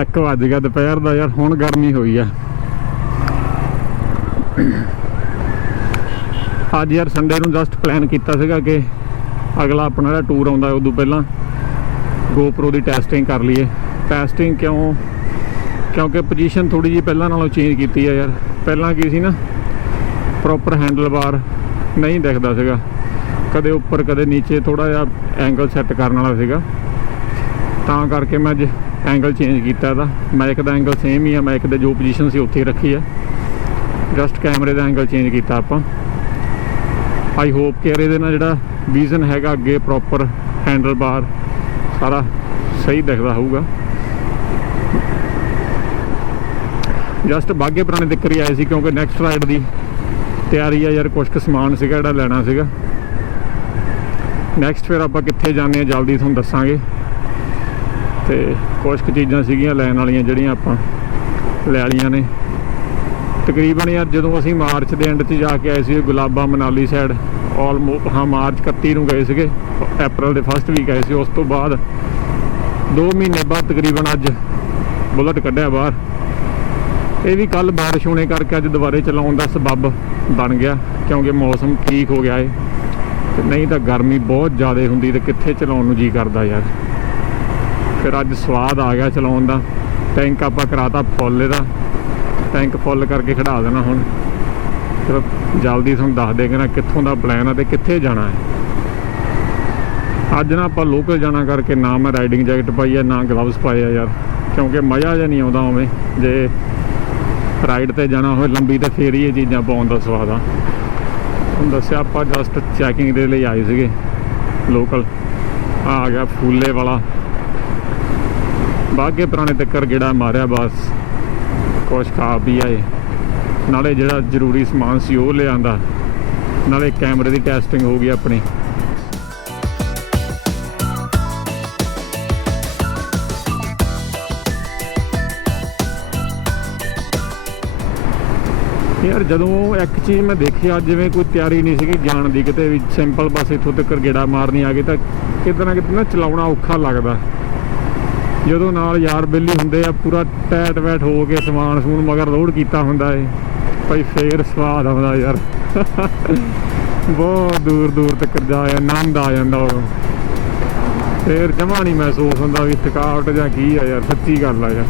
ਇੱਕ ਵੱਜ ਗਿਆ ਦੁਪਹਿਰ ਦਾ ਯਾਰ, ਹੁਣ ਗਰਮੀ ਹੋਈ ਆ। ਅੱਜ ਯਾਰ ਸੰਡੇ ਨੂੰ ਜਸਟ ਪਲਾਨ ਕੀਤਾ ਸੀਗਾ ਕਿ ਅਗਲਾ ਆਪਣਾ ਜਿਹੜਾ ਟੂਰ ਆਉਂਦਾ ਉਦੋਂ ਪਹਿਲਾਂ GoPro ਦੀ ਟੈਸਟਿੰਗ ਕਰ ਲਈਏ। ਟੈਸਟਿੰਗ ਕਿਉਂ? ਕਿਉਂਕਿ ਪੋਜੀਸ਼ਨ ਥੋੜੀ ਜਿਹੀ ਪਹਿਲਾਂ ਨਾਲੋਂ ਚੇਂਜ ਕੀਤੀ ਆ ਯਾਰ। ਪਹਿਲਾਂ ਕੀ ਸੀ ਨਾ ਪ੍ਰੋਪਰ ਹੈਂਡਲ ਬਾਰ ਨਹੀਂ ਦਿਖਦਾ ਸੀਗਾ। ਕਦੇ ਉੱਪਰ, ਕਦੇ ਨੀਚੇ ਥੋੜਾ ਜਿਹਾ ਐਂਗਲ ਸੈੱਟ ਕਰਨ ਵਾਲਾ ਸੀਗਾ। ਤਾਂ ਕਰਕੇ ਮੈਂ ਅੱਜ ਐਂਗਲ ਚੇਂਜ ਕੀਤਾ ਇਹਦਾ। ਮਾਈਕ ਦਾ ਐਂਗਲ ਸੇਮ ਹੀ ਆ ਮਾਈਕ ਦੇ ਜੋ ਪੋਜੀਸ਼ਨ ਸੀ ਉੱਥੇ ਹੀ ਰੱਖੀ ਆ। ਜਸਟ ਕੈਮਰੇ ਦਾ ਐਂਗਲ ਚੇਂਜ ਕੀਤਾ ਆਪਾਂ। ਆਈ ਹੋਪ ਕਿ ਇਹਦੇ ਨਾਲ ਜਿਹੜਾ ਵਿਜ਼ਨ ਹੈਗਾ ਅੱਗੇ ਪ੍ਰੋਪਰ ਹੈਂਡਲ ਬਾਰ ਸਾਰਾ ਸਹੀ ਦਿਖਦਾ ਹੋਊਗਾ। ਜਸਟ ਬਾਗੇ ਪੁਰਾਣੇ ਦਿੱਕਰੀ ਆਏ ਸੀ ਕਿਉਂਕਿ ਨੈਕਸਟ ਰਾਈਡ ਦੀ ਤਿਆਰੀ ਆ ਯਾਰ ਕੁਝ ਕੁ ਸਮਾਨ ਸੀਗਾ ਜਿਹੜਾ ਲੈਣਾ ਸੀਗਾ। ਨੈਕਸਟ ਫਿਰ ਆਪਾਂ ਕਿੱਥੇ ਜਾਂਦੇ ਆ, ਜਲਦੀ ਤੁਹਾਨੂੰ ਦੱਸਾਂਗੇ। ਤੇ ਕੁਝ ਕੁ ਚੀਜ਼ਾਂ ਸੀਗੀਆਂ ਲੈਣ ਵਾਲੀਆਂ ਜਿਹੜੀਆਂ ਆਪਾਂ ਲੈ ਲਈਆਂ ਨੇ। ਤਕਰੀਬਨ ਯਾਰ ਜਦੋਂ ਅਸੀਂ ਮਾਰਚ ਦੇ ਐਂਡ 'ਚ ਜਾ ਕੇ ਆਏ ਸੀ ਗੁਲਾਬਾ ਮਨਾਲੀ ਸਾਈਡ ਆਲਮੋਸਟ ਹਾਂ, ਮਾਰਚ 31 ਨੂੰ ਗਏ ਸੀਗੇ ਅਪ੍ਰੈਲ ਦੇ ਫਸਟ ਵੀਕ ਆਏ ਸੀ, ਉਸ ਤੋਂ ਬਾਅਦ 2 ਮਹੀਨੇ ਬਾਅਦ ਤਕਰੀਬਨ ਅੱਜ ਬੁਲਟ ਕੱਢਿਆ ਬਾਹਰ। ਇਹ ਵੀ ਕੱਲ ਬਾਰਿਸ਼ ਹੋਣੇ ਕਰਕੇ ਅੱਜ ਦੁਬਾਰੇ ਚਲਾਉਣ ਦਾ ਸਬੱਬ ਬਣ ਗਿਆ, ਕਿਉਂਕਿ ਮੌਸਮ ਠੀਕ ਹੋ ਗਿਆ ਏ। ਤੇ ਨਹੀਂ ਤਾਂ ਗਰਮੀ ਬਹੁਤ ਜ਼ਿਆਦਾ ਹੁੰਦੀ ਤੇ ਕਿੱਥੇ ਚਲਾਉਣ ਨੂੰ ਜੀ ਕਰਦਾ ਯਾਰ। ਫਿਰ ਅੱਜ ਸਵਾਦ ਆ ਗਿਆ ਚਲਾਉਣ ਦਾ। ਟੈਂਕ ਆਪਾਂ ਕਰਾਤਾ ਫੁੱਲ ਇਹਦਾ। ਟੈਂਕ ਫੁੱਲ ਕਰਕੇ ਖੜਾ ਦੇਣਾ ਹੁਣ। ਚਲੋ, ਜਲਦੀ ਤੁਹਾਨੂੰ ਦੱਸ ਦੇਗਾ ਨਾ ਕਿੱਥੋਂ ਦਾ ਪਲਾਨ ਆ ਤੇ ਕਿੱਥੇ ਜਾਣਾ ਹੈ। ਅੱਜ ਨਾ ਆਪਾਂ ਲੋਕਲ ਜਾਣਾ ਕਰਕੇ ਨਾ ਮੈਂ ਰਾਈਡਿੰਗ ਜੈਕਟ ਪਾਈ ਆ, ਨਾ ਗਲਵਸ ਪਾਏ ਆ ਯਾਰ। ਕਿਉਂਕਿ ਮਜ਼ਾ ਜਿਹਾ ਨਹੀਂ ਆਉਂਦਾ ਉਵੇਂ। ਜੇ ਰਾਈਡ ਤੇ ਜਾਣਾ ਹੋਵੇ, ਲੰਬੀ ਤੇ ਫੇਰ ਹੀ ਇਹ ਚੀਜ਼ਾਂ ਪਾਉਣ ਦਾ ਸਵਾਦ ਆ। ਤੁਹਾਨੂੰ ਦੱਸਿਆ ਆਪਾਂ ਜਸਟ ਚੈਕਿੰਗ ਦੇ ਲਈ ਆਏ ਸੀਗੇ। ਲੋਕਲ ਆ ਗਿਆ ਫੂਲੇ ਵਾਲਾ। ਬਾਗੇ ਪੁਰਾਣੇ ਤੱਕਰ ਗੇੜਾ ਮਾਰਿਆ ਬਸ। ਕੁਛ ਖਾ ਪੀ ਆਏ। ਨਾਲੇ ਜਿਹੜਾ ਜ਼ਰੂਰੀ ਸਮਾਨ ਸੀ ਉਹ ਲਿਆਂਦਾ। ਨਾਲੇ ਕੈਮਰੇ ਦੀ ਟੈਸਟਿੰਗ ਹੋ ਗਈ ਆਪਣੀ। ਯਾਰ ਜਦੋਂ ਇੱਕ ਚੀਜ਼ ਮੈਂ ਦੇਖਿਆ ਜਿਵੇਂ ਕੋਈ ਤਿਆਰੀ ਨਹੀਂ ਸੀਗੀ ਜਾਣ ਦੀ, ਕਿਤੇ ਵੀ ਸਿੰਪਲ ਬਸ ਇੱਥੋਂ ਤੱਕ ਗੇੜਾ ਮਾਰਨੀ ਆ ਗਈ, ਤਾਂ ਕਿਤੇ ਨਾ ਕਿਤੇ ਨਾ ਚਲਾਉਣਾ ਔਖਾ ਲੱਗਦਾ। ਜਦੋਂ ਨਾਲ ਯਾਰ ਬੇਲੀ ਹੁੰਦੇ ਆ, ਪੂਰਾ ਟੈਟ ਵੈਟ ਹੋ ਕੇ ਸਮਾਨ ਸਮੂਨ ਮਗਰ ਲੋਡ ਕੀਤਾ ਹੁੰਦਾ ਏ। ਭਾਈ ਫੇਰ ਸਵਾਦ ਆਉਂਦਾ ਯਾਰ। ਬਹੁਤ ਦੂਰ ਦੂਰ ਤੱਕ ਜਾ ਆਨੰਦ ਆ ਜਾਂਦਾ ਉਹ। ਫੇਰ ਜਮਾ ਨਹੀਂ ਮਹਿਸੂਸ ਹੁੰਦਾ ਵੀ ਥਕਾਵਟ ਜਾਂ ਕੀ ਆ ਯਾਰ, ਸੱਚੀ ਗੱਲ ਆ ਯਾਰ।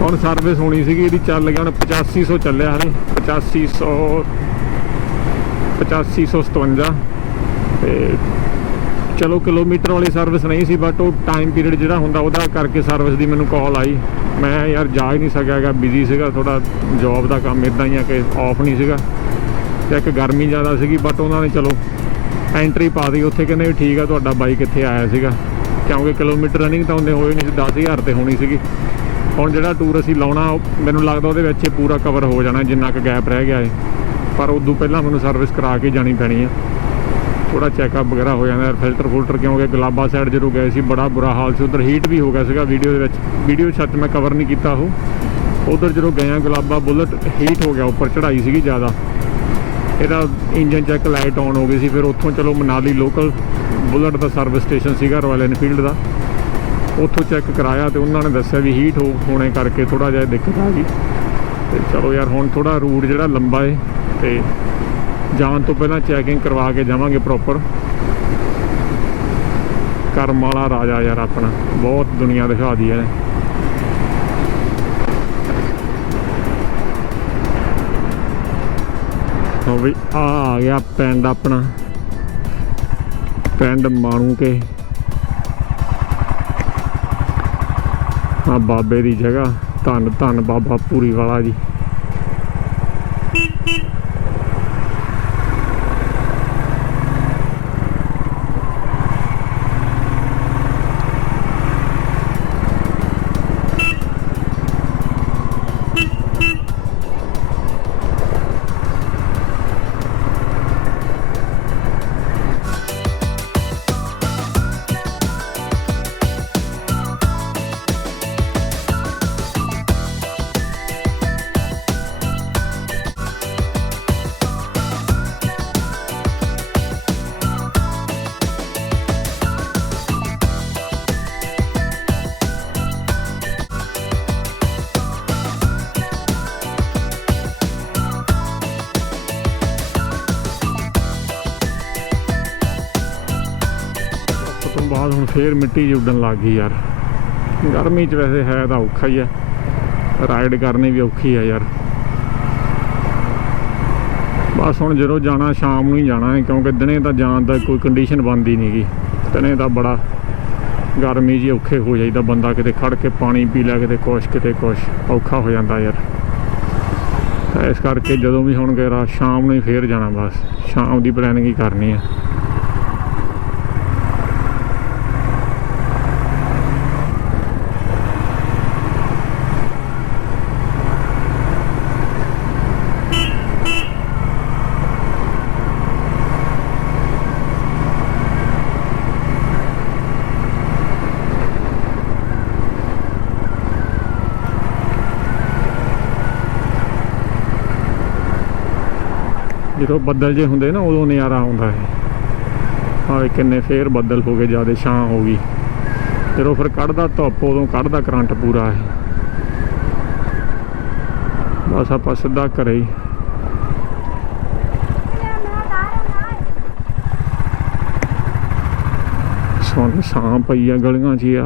ਹੁਣ ਸਰਵਿਸ ਹੋਣੀ ਸੀਗੀ, ਇਹਦੀ ਚੱਲ ਗਿਆ, ਹੁਣ 8500 ਚੱਲਿਆ ਹਲੇ 8500 8557 ਤੇ ਚਲੋ ਕਿਲੋਮੀਟਰ ਵਾਲੀ ਸਰਵਿਸ ਨਹੀਂ ਸੀ ਬਟ ਉਹ ਟਾਈਮ ਪੀਰੀਅਡ ਜਿਹੜਾ ਹੁੰਦਾ ਉਹਦਾ ਕਰਕੇ ਸਰਵਿਸ ਦੀ ਮੈਨੂੰ ਕਾਲ ਆਈ। ਮੈਂ ਯਾਰ, ਜਾ ਹੀ ਨਹੀਂ ਸਕਿਆਗਾ ਬਿਜ਼ੀ ਸੀਗਾ ਥੋੜਾ ਜੌਬ ਦਾ ਕੰਮ ਇਦਾਂ ਹੀ ਆ ਕਿ ਆਫ ਨਹੀਂ ਸੀਗਾ। ਤੇ ਇੱਕ ਗਰਮੀ ਜ਼ਿਆਦਾ ਸੀਗੀ ਬਟ ਉਹਨਾਂ ਨੇ ਚਲੋ ਐਂਟਰੀ ਪਾ ਦਿੱਤੀ। ਉੱਥੇ ਕਹਿੰਦੇ ਵੀ ਠੀਕ ਆ, ਤੁਹਾਡਾ ਬਾਈਕ ਇੱਥੇ ਆਇਆ ਸੀਗਾ। ਕਿਉਂਕਿ ਕਿਲੋਮੀਟਰ ਰਨਿੰਗ ਤਾਂ ਹੁੰਦੇ ਹੋਏ ਨਹੀਂ ਸੀ 10000 ਤੇ ਹੋਣੀ ਸੀਗੀ। ਹੁਣ ਜਿਹੜਾ ਟੂਰ ਅਸੀਂ ਲਾਉਣਾ, ਉਹ ਮੈਨੂੰ ਲੱਗਦਾ ਉਹਦੇ ਵਿੱਚ ਪੂਰਾ ਕਵਰ ਹੋ ਜਾਣਾ, ਜਿੰਨਾ ਕੁ ਗੈਪ ਰਹਿ ਗਿਆ ਹੈ ਪਰ ਉਦੋਂ ਪਹਿਲਾਂ ਮੈਨੂੰ ਸਰਵਿਸ ਕਰਾ ਕੇ ਜਾਣੀ ਪੈਣੀ ਹੈ ਥੋੜਾ ਚੈੱਕਅਪ ਵਗੈਰਾ ਹੋ ਜਾਂਦਾ ਫਿਲਟਰ ਫੁਲਟਰ ਕਿਉਂਕਿ ਗੁਲਾਬਾ ਸਾਈਡ ਜਦੋਂ ਗਏ ਸੀ, ਬੜਾ ਬੁਰਾ ਹਾਲ ਸੀ, ਉਧਰ ਹੀਟ ਵੀ ਹੋ ਗਿਆ ਸੀਗਾ ਵੀਡੀਓ ਦੇ ਵਿੱਚ। ਵੀਡੀਓ ਛੱਤ ਮੈਂ ਕਵਰ ਨਹੀਂ ਕੀਤਾ ਉਹ। ਉਧਰ ਜਦੋਂ ਗਏ ਗੁਲਾਬਾ ਬੁਲਟ ਹੀਟ ਹੋ ਗਿਆ, ਉੱਪਰ ਚੜਾਈ ਸੀਗੀ ਜ਼ਿਆਦਾ। ਇਹਦਾ ਇੰਜਨ ਚੈੱਕ ਲਾਈਟ ਆਨ ਹੋ ਗਈ ਸੀ, ਫਿਰ ਉੱਥੋਂ ਚਲੋ ਮਨਾਲੀ ਲੋਕਲ ਬੁਲਟ ਦਾ ਸਰਵਿਸ ਸਟੇਸ਼ਨ ਸੀਗਾ ਰਾਇਲ ਐਨਫੀਲਡ ਦਾ। ਉੱਥੋਂ ਚੈੱਕ ਕਰਾਇਆ ਤੇ ਉਹਨਾਂ ਨੇ ਦੱਸਿਆ ਵੀ ਹੀਟ ਹੋ, ਹੋਣੇ ਕਰਕੇ ਥੋੜਾ ਜਿਹਾ ਦਿੱਕਤ ਆ ਗਈ। ਤੇ ਚਲੋ ਯਾਰ, ਹੁਣ ਥੋੜਾ ਰੂਟ ਜਿਹੜਾ ਲੰਬਾ ਏ ਤੇ ਜਾਣ ਤੋਂ ਪਹਿਲਾਂ ਚੈਕਿੰਗ ਕਰਵਾ ਕੇ ਜਾਵਾਂਗੇ ਪ੍ਰੋਪਰ ਕਰਮ ਵਾਲਾ ਰਾਜਾ ਯਾਰ ਆਪਣਾ, ਬਹੁਤ ਦੁਨੀਆ ਦਿਖਾ ਦੀ ਹੈ ਹੋ ਵੀ ਆ ਆ ਗਿਆ ਪਿੰਡ ਆਪਣਾ। ਪਿੰਡ ਮਾਣੂ ਕੇ ਆ ਬਾਬੇ ਦੀ ਜਗ੍ਹਾ, ਧੰਨ ਧੰਨ ਬਾਬਾ ਪੂਰੀ ਵਾਲਾ ਜੀ। ਫੇਰ ਮਿੱਟੀ ਜਿਹੀ ਉੱਡਣ ਲੱਗ ਗਈ ਯਾਰ। ਗਰਮੀ 'ਚ ਵੈਸੇ ਹੈ ਤਾਂ ਔਖਾ ਹੀ ਹੈ। ਰਾਈਡ ਕਰਨੀ ਵੀ ਔਖੀ ਆ ਯਾਰ। ਬਸ ਹੁਣ ਜਦੋਂ ਜਾਣਾ, ਸ਼ਾਮ ਨੂੰ ਹੀ ਜਾਣਾ ਹੈ, ਕਿਉਂਕਿ ਦਿਨੇ ਤਾਂ ਜਾਣ ਦਾ ਕੋਈ ਕੰਡੀਸ਼ਨ ਬਣਦੀ ਨਹੀਂਗੀ ਦਿਨੇ ਤਾਂ ਬੜਾ ਗਰਮੀ ਜੀ ਔਖੇ ਹੋ ਜਾਈਦਾ ਬੰਦਾ, ਕਿਤੇ ਖੜ ਕੇ ਪਾਣੀ ਪੀ ਲਿਆ ਕਿਤੇ ਕੁਛ ਕਿਤੇ ਕੁਛ। ਔਖਾ ਹੋ ਜਾਂਦਾ ਯਾਰ। ਤਾਂ ਇਸ ਕਰਕੇ ਜਦੋਂ ਵੀ ਹੁਣ ਗਏ ਸ਼ਾਮ ਨੂੰ ਹੀ ਫੇਰ ਜਾਣਾ ਬਸ। ਸ਼ਾਮ ਦੀ ਪਲੈਨਿੰਗ ਹੀ ਕਰਨੀ ਆ ਜਦੋਂ ਬੱਦਲ ਜੇ ਹੁੰਦੇ ਨਾ, ਉਦੋਂ ਨਜ਼ਾਰਾ ਆਉਂਦਾ ਹੈ। ਹਾਂ ਕਿੰਨੇ ਫੇਰ ਬੱਦਲ ਹੋ ਗਏ, ਜ਼ਿਆਦਾ ਛਾਂ ਹੋ ਗਈ। ਜਦੋਂ ਫਿਰ ਕੱਢਦਾ ਧੁੱਪ, ਉਦੋਂ ਕੱਢਦਾ ਕਰੰਟ ਪੂਰਾ ਹੈ। ਬਸ ਆਪਾਂ ਸਿੱਧਾ ਘਰੇ ਹੀ। ਸੁਣ ਸਾਂ ਪਈ ਆ ਗਲੀਆਂ 'ਚ ਆ